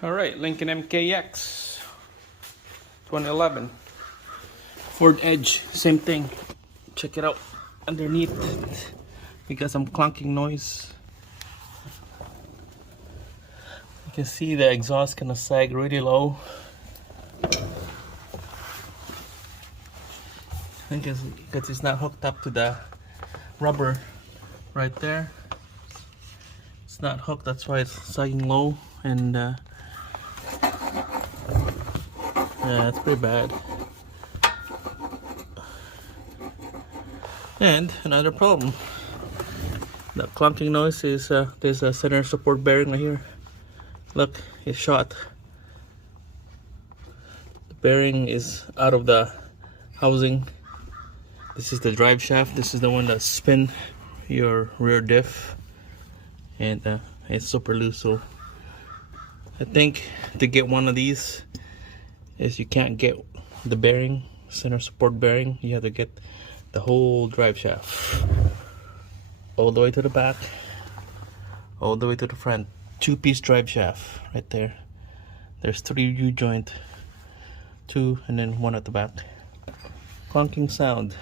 Alright, Lincoln MKX 2011 Ford Edge, same thing. Check it out underneath. We got some clunking noise. You can see the exhaust kind of sag really low. I think it's because it's not hooked up to the rubber right there. It's not hooked, that's why it's sagging low, and yeah, that's pretty bad. And another problem, the clunking noise is there's a center support bearing right here. Look, it's shot. The bearing is out of the housing. This is the drive shaft. This is the one that spin your rear diff, and it's super loose. So I think to get one of these is you can't get the bearing, center support bearing. You have to get the whole drive shaft all the way to the back, all the way to the front. Two-piece drive shaft right there. There's 3 U-joint, 2 and then 1 at the back. Clunking sound.